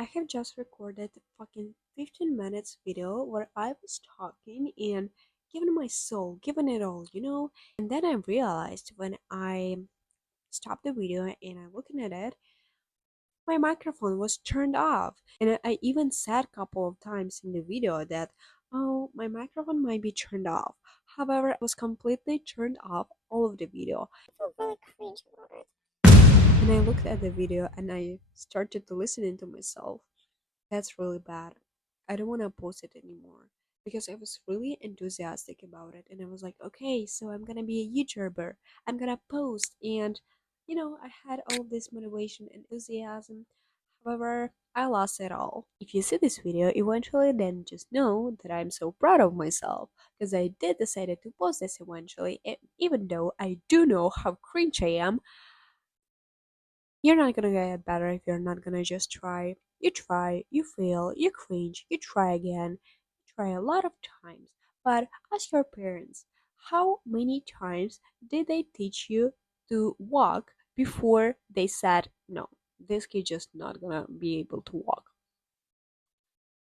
I have just recorded a fucking 15 minutes video where I was talking and giving my soul, giving it all, you know? And then I realized when I stopped the video and I'm looking at it, my microphone was turned off. And I even said a couple of times in the video that, oh, my microphone might be turned off. However, it was completely turned off all of the video. I feel really cringe about it. And I looked at the video and I started to listen to myself. That's really bad. I don't want to post it anymore because I was really enthusiastic about it and I was like, okay, so I'm gonna be a YouTuber. I'm gonna post and I had all this motivation and enthusiasm. However, I lost it all. If you see this video eventually, then just know that I'm so proud of myself because I did decided to post this eventually, even though I do know how cringe I am. You're not gonna get better if you're not gonna just try. You try, you fail, you cringe, you try again, you try a lot of times. But ask your parents, how many times did they teach you to walk before they said, no, this kid just not gonna be able to walk?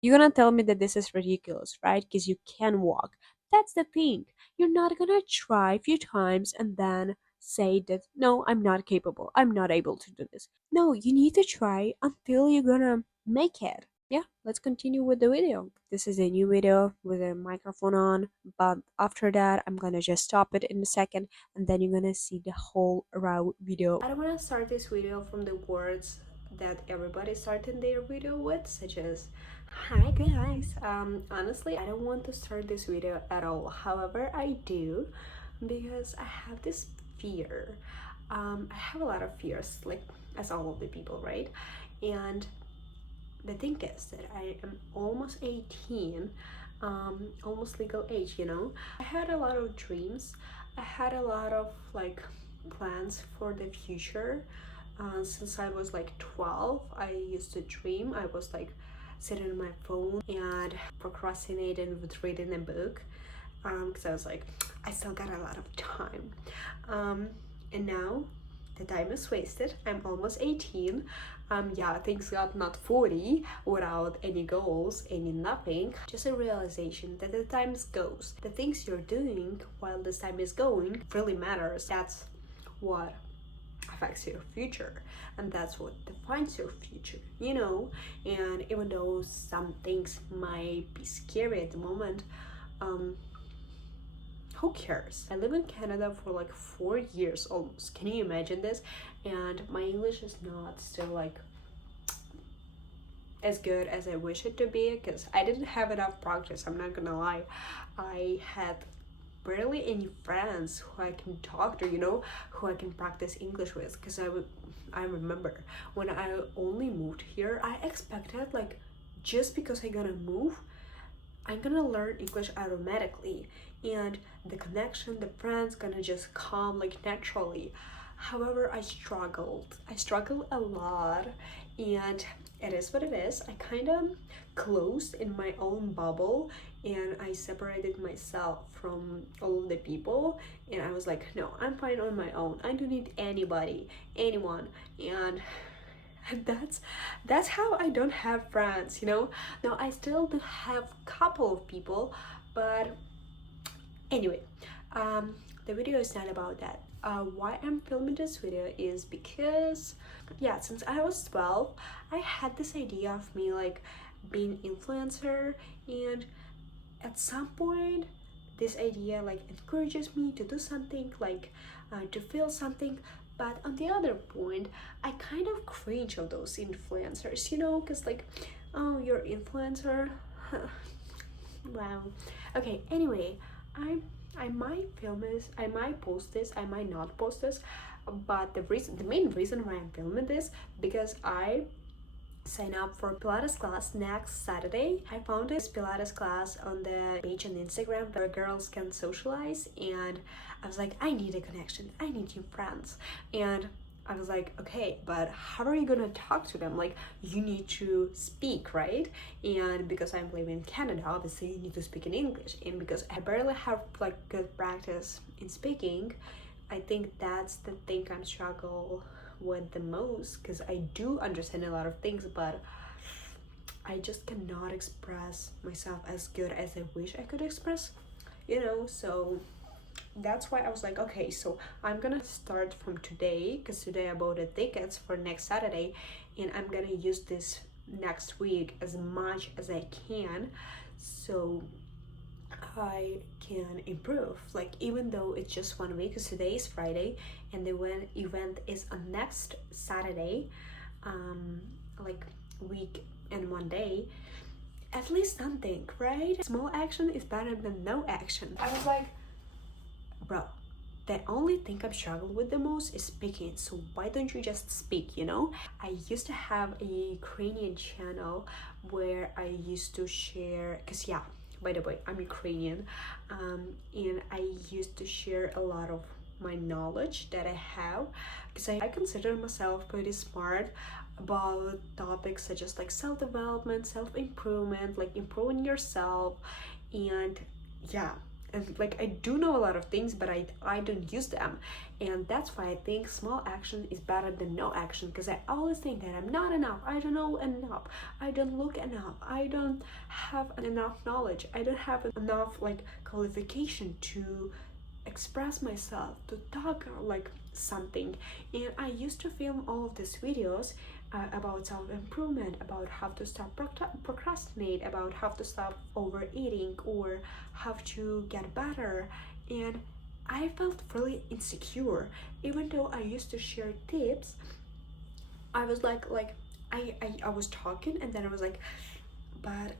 You're gonna tell me that this is ridiculous, right? Because you can walk. That's the thing. You're not gonna try a few times and then say that, no, I'm not capable. I'm not able to do this. No, you need to try until you're gonna make it. Yeah, let's continue with the video. This is a new video with a microphone on, but after that, I'm gonna just stop it in a second and then you're gonna see the whole raw video. I don't wanna start this video from the words that everybody started their video with, such as hi guys. Honestly, I don't want to start this video at all. However, I do because I have this fear. I have a lot of fears, like as all of the people, right? And the thing is that I am almost 18, almost legal age, you know. I had a lot of dreams. I had a lot of like plans for the future. Since I was like 12, I used to dream. I was like sitting on my phone and procrastinating with reading a book because I was like, I still got a lot of time. And now the time is wasted. I'm almost 18. Yeah, things got not 40 without any goals, any nothing. Just a realization that the time goes. The things you're doing while this time is going really matters. That's what affects your future, and that's what defines your future, you know. And even though some things might be scary at the moment, um who cares? I live in Canada for like 4 years almost. Can you imagine this? And my English is not still like as good as I wish it to be because I didn't have enough practice. I'm not gonna lie. I had barely any friends who I can talk to, you know, who I can practice English with. Because I remember when I only moved here, I expected like just because I'm gonna move, I'm gonna learn English automatically, and the connection, the friends gonna just come like naturally. However, I struggled a lot, and it is what it is. I kind of closed in my own bubble and I separated myself from all the people, and I was like, no, I'm fine on my own. I don't need anybody, anyone. And that's that's how I don't have friends, you know. Now I still do have couple of people, but anyway, the video is not about that. Why I'm filming this video is because, yeah, since I was 12, I had this idea of me like being influencer, and at some point this idea like encourages me to do something, like to feel something. But on the other point, I kind of cringe of those influencers, you know, because like, oh, you're influencer. Wow. Okay, anyway, i I might film this, I might post this, I might not post this, but the main reason why I'm filming this, because I sign up for Pilates class next Saturday. I found this Pilates class on the page on Instagram where girls can socialize, and I was like, I need a connection, I need new friends. And I was like, okay, but how are you gonna talk to them? Like, you need to speak, right? And because I'm living in Canada, obviously you need to speak in English. And because I barely have like good practice in speaking, I think that's the thing I'm struggle with the most, because I do understand a lot of things, but I just cannot express myself as good as I wish I could express, you know. So that's why I was like, okay, so I'm gonna start from today, because today I bought the tickets for next Saturday, and I'm gonna use this next week as much as I can, so I can improve. Like, even though it's just 1 week, because today is Friday and the event is on next Saturday, um, like week and 1 day, at least something, right? Small action is better than no action. I was like, bro, the only thing I'm struggling with the most is speaking, so why don't you just speak, you know? I used to have a Ukrainian channel where I used to share, because yeah, by the way, I'm Ukrainian, and I used to share a lot of my knowledge that I have, because I consider myself pretty smart about topics such as like self-development, self-improvement, like improving yourself, and yeah, and like I do know a lot of things, but I don't use them, and that's why I think small action is better than no action, because I always think that I'm not enough, I don't know enough, I don't look enough, I don't have enough knowledge, I don't have enough like qualification to express myself, to talk like something. And I used to film all of these videos about self-improvement, about how to stop procrastinate, about how to stop overeating, or how to get better, and I felt really insecure. Even though I used to share tips, I was like I was talking, and then I was like, but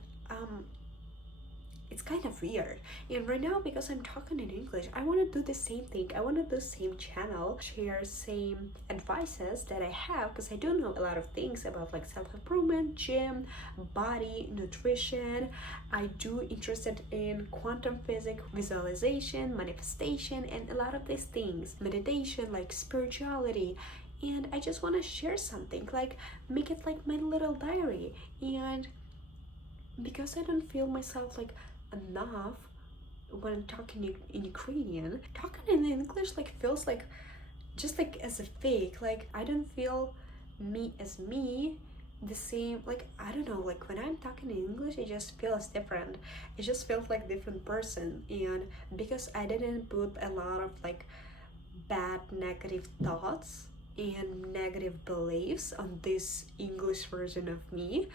it's kind of weird. And right now, because I'm talking in English, I want to do the same thing. I want to do the same channel, share same advices that I have, because I do know a lot of things about like self-improvement, gym, body, nutrition. I do interested in quantum physics, visualization, manifestation, and a lot of these things, meditation, like spirituality. And I just want to share something, like make it like my little diary. And because I don't feel myself like enough when talking in Ukrainian, talking in English like feels like just like as a fake. Like I don't feel me as me the same. Like I don't know, like when I'm talking in English it just feels different. It just feels like different person. And because I didn't put a lot of like bad negative thoughts and negative beliefs on this English version of me,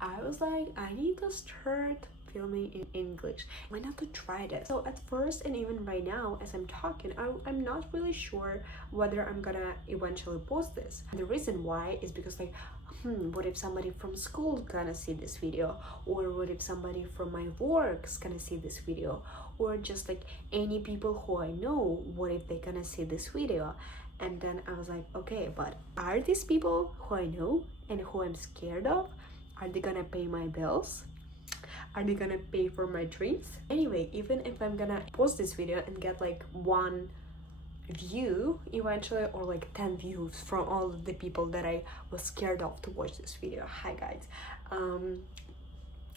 I was like, I need to start filming in English. Why not to try this? So at first, and even right now as I'm talking, I'm not really sure whether I'm gonna eventually post this. And the reason why is because like, what if somebody from school gonna see this video? Or what if somebody from my work's gonna see this video? Or just like any people who I know, what if they're gonna see this video? And then I was like, okay, but are these people who I know and who I'm scared of? Are they gonna pay my bills? Are they gonna pay for my dreams? Anyway, even if I'm gonna post this video and get like 1 view eventually, or like 10 views from all of the people that I was scared of to watch this video, hi guys,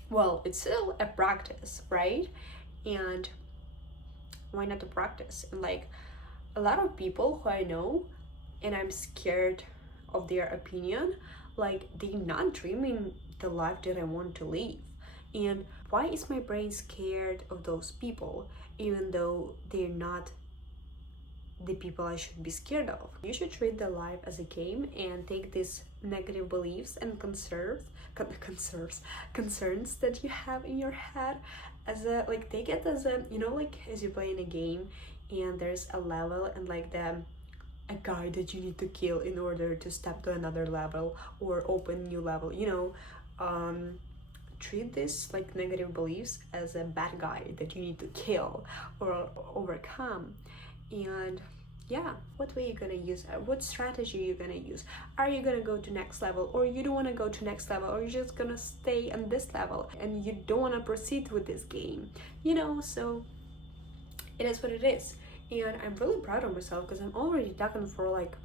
well, it's still a practice, right? And why not to practice? And like a lot of people who I know and I'm scared of their opinion, like they're not dreaming the life that I want to live. And why is my brain scared of those people, even though they're not the people I should be scared of? You should treat the life as a game and take these negative beliefs and concerns that you have in your head as a, like, take it as a, you know, like as you play in a game and there's a level and like a guy that you need to kill in order to step to another level or open new level, you know. Treat this like negative beliefs as a bad guy that you need to kill or overcome. And yeah, what way you gonna use, what strategy you gonna use? Are you gonna go to next level, or you don't want to go to next level, or you're just gonna stay on this level and you don't want to proceed with this game, you know? So it is what it is. And I'm really proud of myself because I'm already talking for like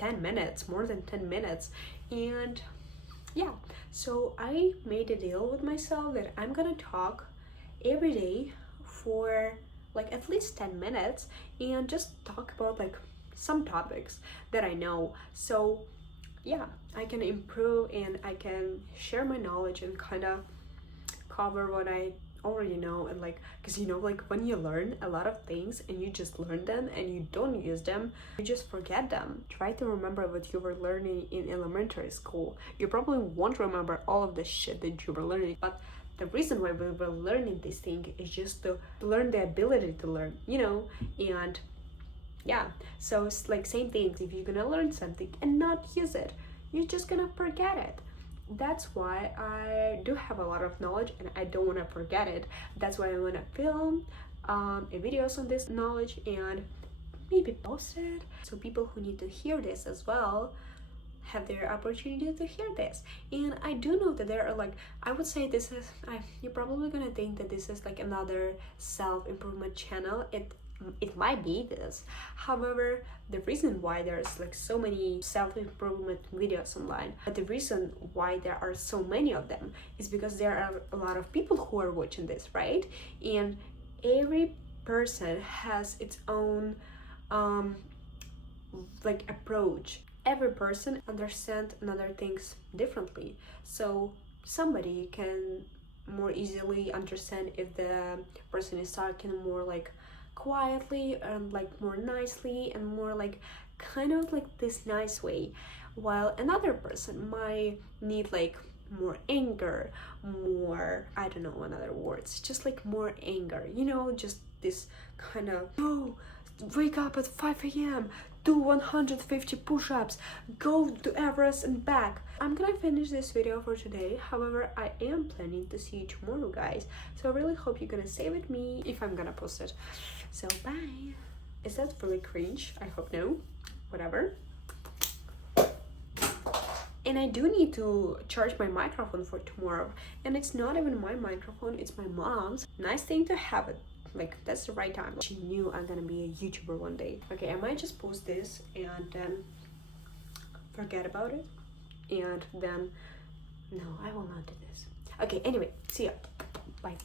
10 minutes, more than 10 minutes. And yeah, so I made a deal with myself that I'm gonna talk every day for like at least 10 minutes and just talk about like some topics that I know. So yeah, I can improve and I can share my knowledge and kind of cover what I already know. And like, because you know, like when you learn a lot of things and you just learn them and you don't use them, you just forget them. Try to remember what you were learning in elementary school. You probably won't remember all of the shit that you were learning, but the reason why we were learning this thing is just to learn the ability to learn, you know. And yeah, so it's like same things. If you're gonna learn something and not use it, you're just gonna forget it. That's why I do have a lot of knowledge and I don't want to forget it. That's why I want to film a videos on this knowledge and maybe post it so people who need to hear this as well have their opportunity to hear this. And I do know that there are like, I would say this is, you're probably gonna think that this is like another self-improvement channel. It might be this. However, the reason why there's like so many self-improvement videos online, but the reason why there are so many of them is because there are a lot of people who are watching this, right? And every person has its own like approach. Every person understands another things differently. So somebody can more easily understand if the person is talking more like quietly and like more nicely and more like kind of like this nice way, while another person might need like more anger, more, I don't know, in other words, just like more anger, you know, just this kind of, oh, wake up at 5 a.m., do 150 push-ups, go to Everest and back. I'm gonna finish this video for today. However, I am planning to see you tomorrow, guys. So I really hope you're gonna stay with me if I'm gonna post it. So bye. Is that really cringe? I hope no. Whatever. And I do need to charge my microphone for tomorrow. And it's not even my microphone, it's my mom's. Nice thing to have it. Like, that's the right time. She knew I'm gonna be a YouTuber one day. Okay, I might just post this and then forget about it. And then, no, I will not do this. Okay, anyway, see ya. Bye.